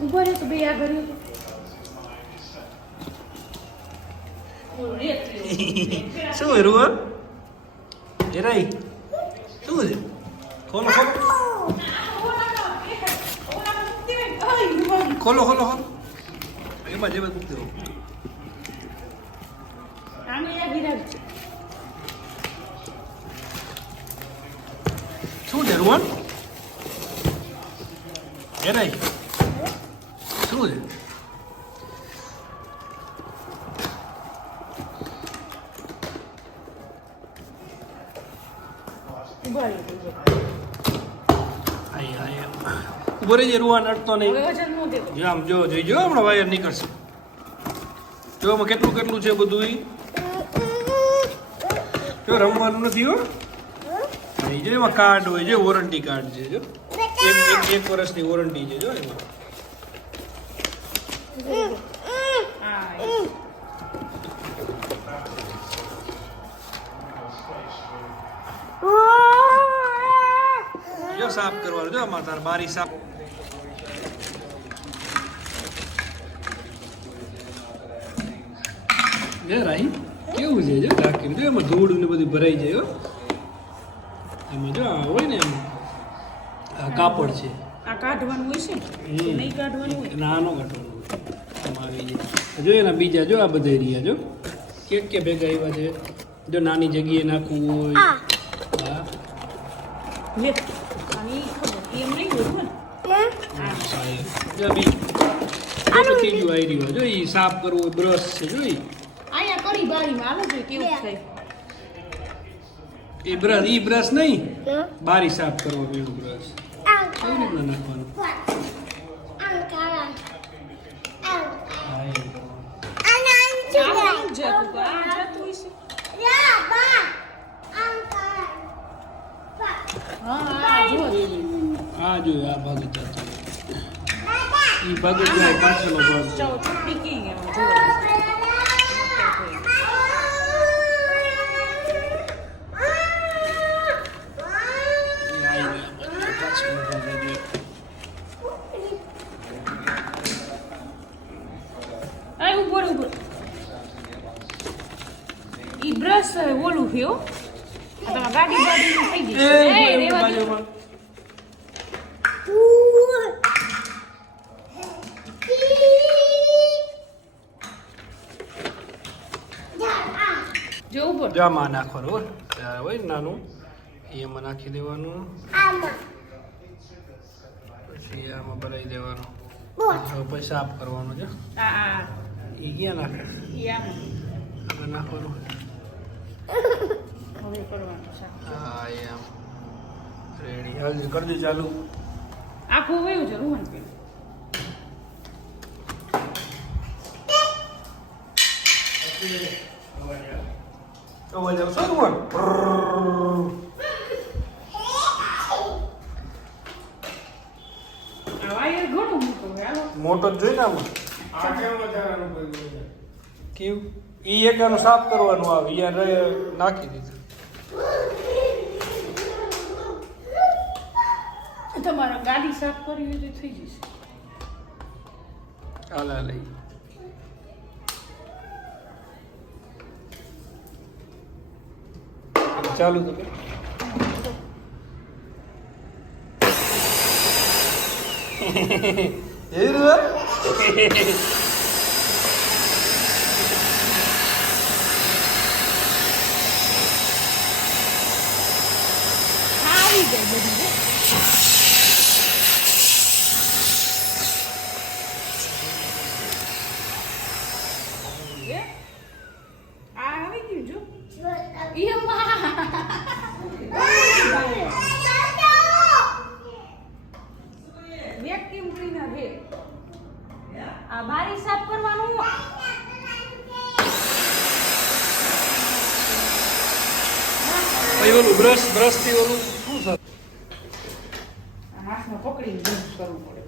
ઊભો રહે તો બે આગળ શું હે રૂહન એ રહી શું છે ખોલો ખોલો ખોલો ખોલો એમાં જેમાં મૂકી દો શું છે રૂહન એ રહી શું છે ઉભો રહી રૂવાન અડતો નહીં જો આમ જો જોઈજો હમણાં વાયર નીકળશે જો આમાં કેટલું કેટલું છે બધું જો રમવાનું નથી હો જો એમાં કાર્ડ હોય છે વોરંટી કાર્ડ છે જો એક વર્ષની વોરંટી છે જો એમાં જો સાફ કરવાનું જો આમાં તાર બારી સાફ રાહી કેવું છે જો રાખીને જો એમાં ધૂળ ને બધું ભરાઈ જાય એમાં જો હોય ને એમ આ કાપડ છે આ કાઢવાનું હોય છે નહીં કાઢવાનું હોય નાનો કાઢવાનું એમાં આવી જાય જો એના બીજા જો આ બધા રહ્યા જો કે ભેગા આવ્યા છે જો નાની જગ્યાએ નાખવું હોય હા લે આની ખબર એમ નહીં હોય જો બી ત્રીજું આવી રહ્યું જો એ સાફ કરવું હોય બ્રશ છે જો આયા કરી બારીમાં આલો જો કેવું થાય એ બ્રશ નહીં બારી સાફ કરવાનું એવું બ્રશ કેવી રીતના નાખવાનું હા જો આ ભાગ જતો એ ભાગ જાય પાછળનો ભાગ ઈ બ્રશ ઓલું થયો આ તમાર ગાડી થઈ ગઈ જો ઉપર જામાં નાખવાનું હોય ત્યારે હોય નાનું એમાં નાખી દેવાનું પછી આમાં ભરાઈ દેવાનું પછી સાફ કરવાનું છે એ ક્યાં નાખે આમાં નાખવાનું હવે કરવાનું છે હા એમ રેડી હાલ કરી દે ચાલુ આખું વયું છે રૂહન પે અવાજ આવશે રૂહન વાયર ઘણું મોટો જ જોઈ ને આમાં કેવું ઈ એક આનું સાફ કરવાનું આવે યાર નાખી દીધું તમારે ગાડી સાફ કરવી હોય તો થઈ જશે હાલ લઈ ચાલુ તો એ રૂ આવી ગઈ બધી વેક્યુમ ક્લીનર હે આ બારી સાફ કરવાનું ભાઈ ઓલું બ્રશ થી ઓલું શું હાથમાં પકડીને યુઝ કરવું પડે